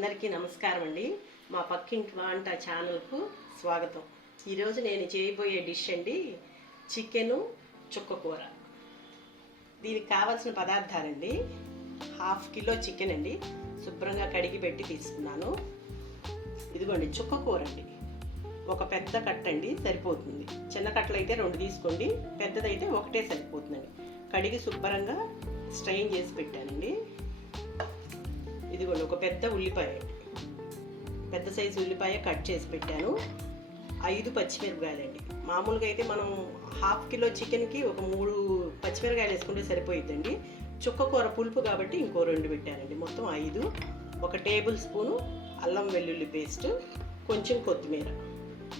అందరికీ నమస్కారం అండి. మా పక్కింటి వంట ఛానల్కు స్వాగతం. ఈరోజు నేను చేయబోయే డిష్ అండి చికెను చుక్కకూర దీనికి కావాల్సిన పదార్థాలండి హాఫ్ కిలో చికెన్ అండి. శుభ్రంగా కడిగి పెట్టి తీసుకున్నాను. ఇదిగోండి చుక్కకూర అండి. ఒక పెద్ద కట్ట అండి సరిపోతుంది. చిన్న కట్టలు అయితే రెండు తీసుకోండి పెద్దదైతే ఒకటే సరిపోతుందండి. కడిగి శుభ్రంగా స్ట్రెయిన్ చేసి పెట్టానండి. ఇదిగోండి ఒక పెద్ద ఉల్లిపాయ. పెద్ద సైజు ఉల్లిపాయ కట్ చేసి పెట్టాను. ఐదు పచ్చిమిరపకాయలండి. మామూలుగా అయితే మనం హాఫ్ కిలో చికెన్కి ఒక మూడు పచ్చిమిరపకాయలు వేసుకుంటే సరిపోయిద్దండి. చుక్క కూర పులుపు కాబట్టి ఇంకో రెండు పెట్టానండి. మొత్తం ఐదు. ఒక టేబుల్ స్పూను అల్లం వెల్లుల్లి పేస్ట్ కొంచెం కొత్తిమీర.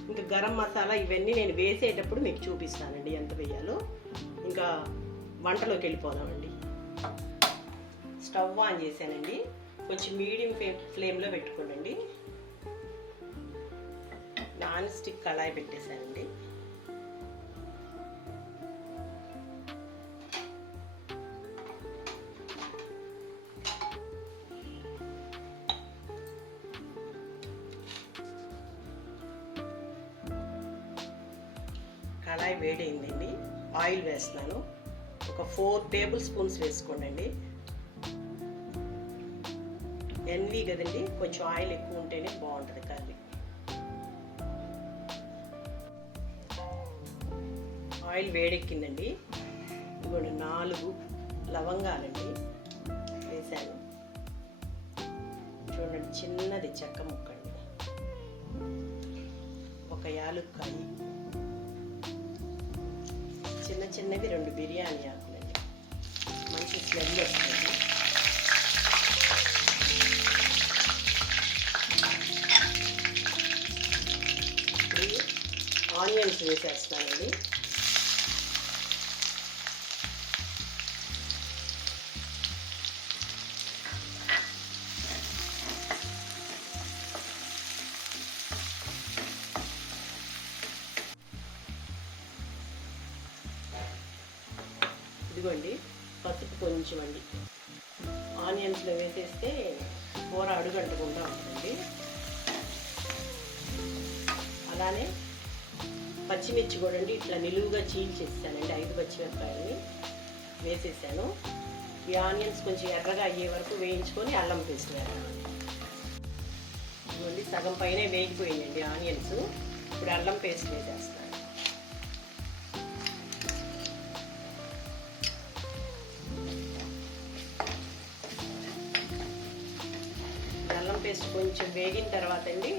ఇంకా గరం మసాలా ఇవన్నీ నేను వేసేటప్పుడు మీకు చూపిస్తానండి ఎంత వేయాలో. ఇంకా వంటలోకి వెళ్ళిపోదామండి. స్టవ్ ఆన్ చేశానండి. కొంచెం మీడియం ఫ్లేమ్ ఫ్లేమ్లో పెట్టుకోండి నాన్ స్టిక్ కళాయి పెట్టేశానండి. కళాయి వేడైందండి. ఆయిల్ వేస్తున్నాను. ఒక ఫోర్ టేబుల్ స్పూన్స్ వేసుకోండి ఎన్వి కదండి? కొంచెం ఆయిల్ ఎక్కువ ఉంటేనే బాగుంటుంది కర్రీ. ఆయిల్ వేడెక్కిందండి. ఇదిగోండి నాలుగు లవంగాలండి వేసాను చూడండి చిన్నది చెక్క ముక్కండి. ఒక యాలుక్కాయ. చిన్న చిన్నవి రెండు బిర్యానీ ఆకులండి. మంచి స్మెల్ వస్తుంది. ఆనియన్స్ వేసేస్తానండి ఇదిగోండి పసుపు కొంచెం అండి. ఆనియన్స్లో వేసేస్తే కూర అడుగంటకుండా ఉంటుంది అలానే పచ్చిమిర్చి కూడా అండి. ఇట్లా నిలువుగా చీల్చేసానండి ఐదు పచ్చిమిరపకాయలని వేసేసాను. ఈ ఆనియన్స్ కొంచెం ఎర్రగా అయ్యే వరకు వేయించుకొని అల్లం పేస్ట్ వేస్తాను ఇదిగోండి సగం పైన వేగిపోయిందండి ఆనియన్స్. ఇప్పుడు అల్లం పేస్ట్ వేసేస్తాను. అల్లం పేస్ట్ కొంచెం వేగిన తర్వాత అండి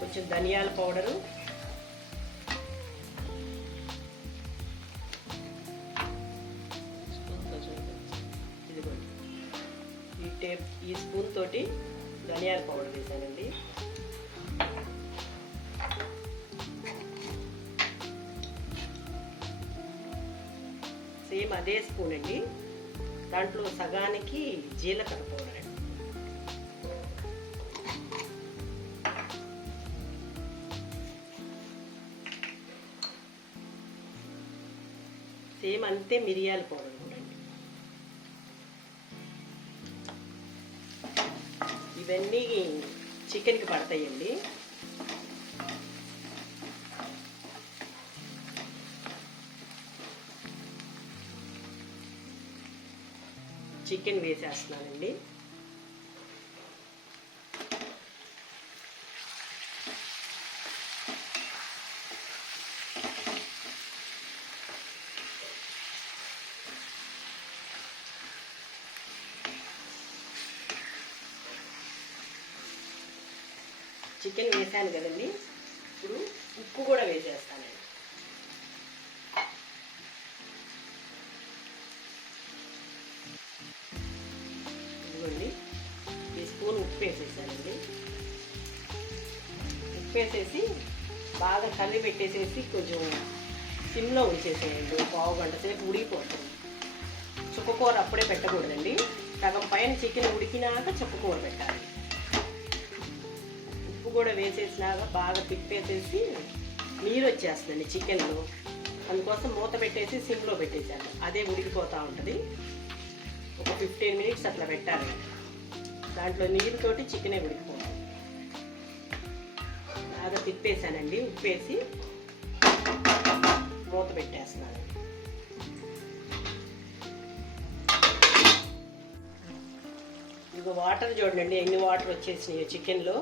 కొంచెం ధనియాల పౌడరు ఈ స్పూన్ తోటి ధనియాల పౌడర్ వేసానండి. సేమ్ అదే స్పూన్ అండి. దాంట్లో సగానికి జీలకర్ర పౌడర్ అండి. సేమ్ అంతే మిరియాల పౌడర్ ఇవన్నీ చికెన్కి పడతాయండి. చికెన్ వేసేస్తున్నానండి. చికెన్ వేసాను కదండి. ఇప్పుడు ఉప్పు కూడా వేసేస్తానండి ఇదిగోండి. ఈ స్పూన్ ఉప్పు వేసేసానండి. ఉప్పు వేసేసి బాగా కలిపి పెట్టేసేసి కొంచెం సిమ్లో ఉంచేసేయండి. పావు గంట సేపు ఉడికిపోతుంది. చుక్కకూర అప్పుడే పెట్టకూడదండి. సగం పైన చికెన్ ఉడికినాక చుక్కకూర పెట్టాలి. కూడా వేసేసినాక బాగా తిప్పేసేసి నీరు వచ్చేస్తుందండి చికెన్లో. అందుకోసం మూత పెట్టేసి సిమ్లో పెట్టేశాను. అదే ఉడికిపోతూ ఉంటుంది. ఒక ఫిఫ్టీన్ మినిట్స్ అట్లా పెట్టాలి. దాంట్లో నీరుతోటి చికెనే ఉడికిపోతుంది బాగా తిప్పేసానండి ఉప్పేసి మూత పెట్టేస్తున్నాను. ఇక వాటర్ చూడండి ఎన్ని వాటర్ వచ్చేసినాయి చికెన్లో.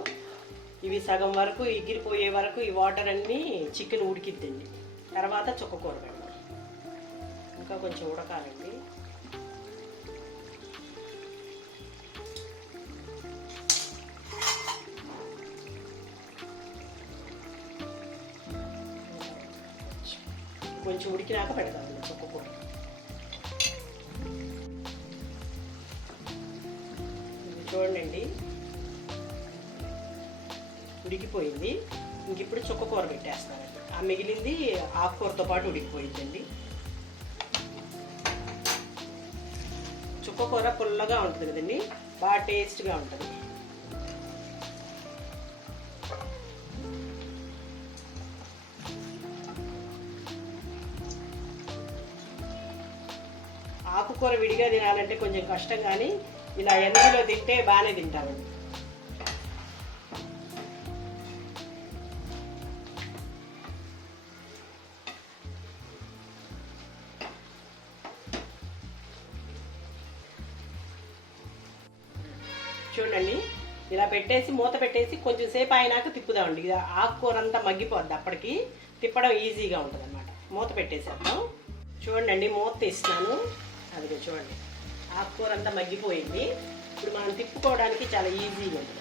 ఇవి సగం వరకు ఎగిరిపోయే వరకు ఈ వాటర్ అన్నీ చికెన్ ఉడికిద్దండి. తర్వాత చుక్కకూర పెడతాం. ఇంకా కొంచెం ఉడకాలండి. కొంచెం ఉడికినాక పెడతామండి చుక్కకూర చూడండి. ఉడికిపోయింది. ఇంక ఇప్పుడు చుక్కకూర పెట్టేస్తున్నానండి. ఆ మిగిలింది ఆకుకూరతో పాటు ఉడికిపోయిందండి. చుక్క కూర పుల్లగా ఉంటుంది కదండి. బాగా టేస్ట్గా ఉంటుంది. ఆకుకూర విడిగా తినాలంటే కొంచెం కష్టం కానీ ఇలా ఎండలో తింటే బాగానే తింటామండి. చూడండి. ఇలా పెట్టేసి మూత పెట్టేసి కొంచెం సేపు అయినాక తిప్పుదామండి. ఇది ఆకుకూర అంతా మగ్గిపోద్ది అప్పటికి. తిప్పడం ఈజీగా ఉంటుంది అనమాట మూత పెట్టేసేద్దాం. చూడండి మూత తీస్తున్నాను. అదిగో చూడండి. ఆకుకూర అంతా మగ్గిపోయింది. ఇప్పుడు మనం తిప్పుకోవడానికి చాలా ఈజీగా ఉంటుంది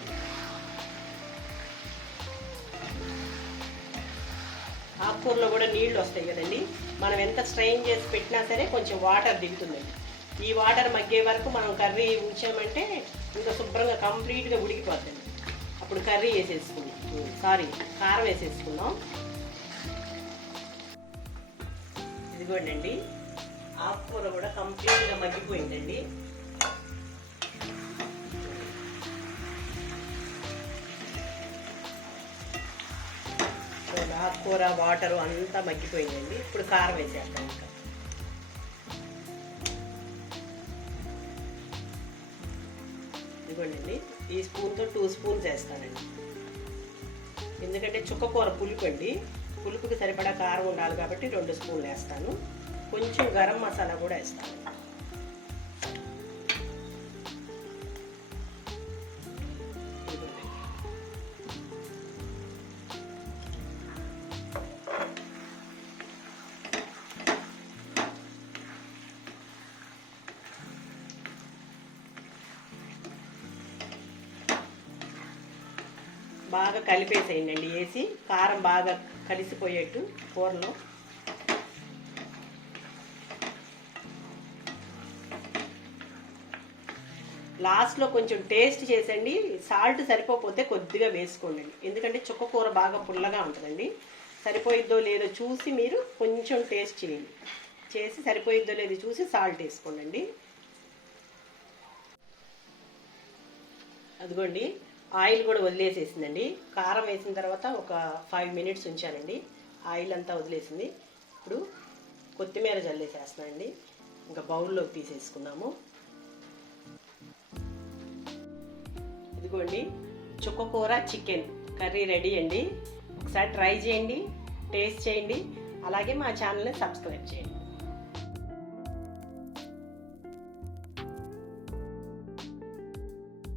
ఆకుకూరలో కూడా నీళ్ళు వస్తాయి కదండి. మనం ఎంత స్ట్రెయిన్ చేసి పెట్టినా సరే కొంచెం వాటర్ దిగుతుందండి. ఈ వాటర్ మగ్గే వరకు మనం కర్రీ ఉంచామంటే ఇంకా కంప్లీట్గా ఉడికిపోతుంది అప్పుడు కర్రీ వేసేసుకుంది. సారీ కారం వేసేసుకుందాం. ఇదిగోండి ఆకుకూర కూడా కంప్లీట్గా మగ్గిపోయిందండి. ఆకుకూర వాటర్ అంతా మగ్గిపోయిందండి. ఇప్పుడు కారం వేసేస్తాం ఇంకా. ఇదిగోండి ఈ స్పూన్తో టూ స్పూన్స్ వేస్తానండి. ఎందుకంటే చుక్కకూర పులుపు అండి పులుపుకి సరిపడా కారం ఉండాలి కాబట్టి రెండు స్పూన్లు వేస్తాను. కొంచెం గరం మసాలా కూడా వేస్తాను. బాగా కలిపేసేయండి. అండి వేసి కారం బాగా కలిసిపోయేట్టు కూరలో. లాస్ట్లో కొంచెం టేస్ట్ చేసండి. సాల్ట్ సరిపోతే కొద్దిగా వేసుకోండి. ఎందుకంటే చుక్క కూర బాగా పుల్లగా ఉంటుందండి. సరిపోయిద్దో లేదో చూసి మీరు కొంచెం టేస్ట్ చేయండి. చేసి సరిపోయిద్దో లేదో చూసి సాల్ట్ వేసుకోండి అదిగోండి. ఆయిల్ కూడా వదిలేసేసిందండి. కారం వేసిన తర్వాత ఒక ఫైవ్ మినిట్స్ ఉంచానండి. ఆయిల్ అంతా వదిలేసింది. ఇప్పుడు కొత్తిమీర జల్లేసేస్తున్నానండి ఇంకా బౌల్లోకి తీసేసుకున్నాము. ఇదిగోండి చుక్కకూర చికెన్ కర్రీ రెడీ అండి. ఒకసారి ట్రై చేయండి టేస్ట్ చేయండి. అలాగే మా ఛానల్ని సబ్స్క్రైబ్ చేయండి.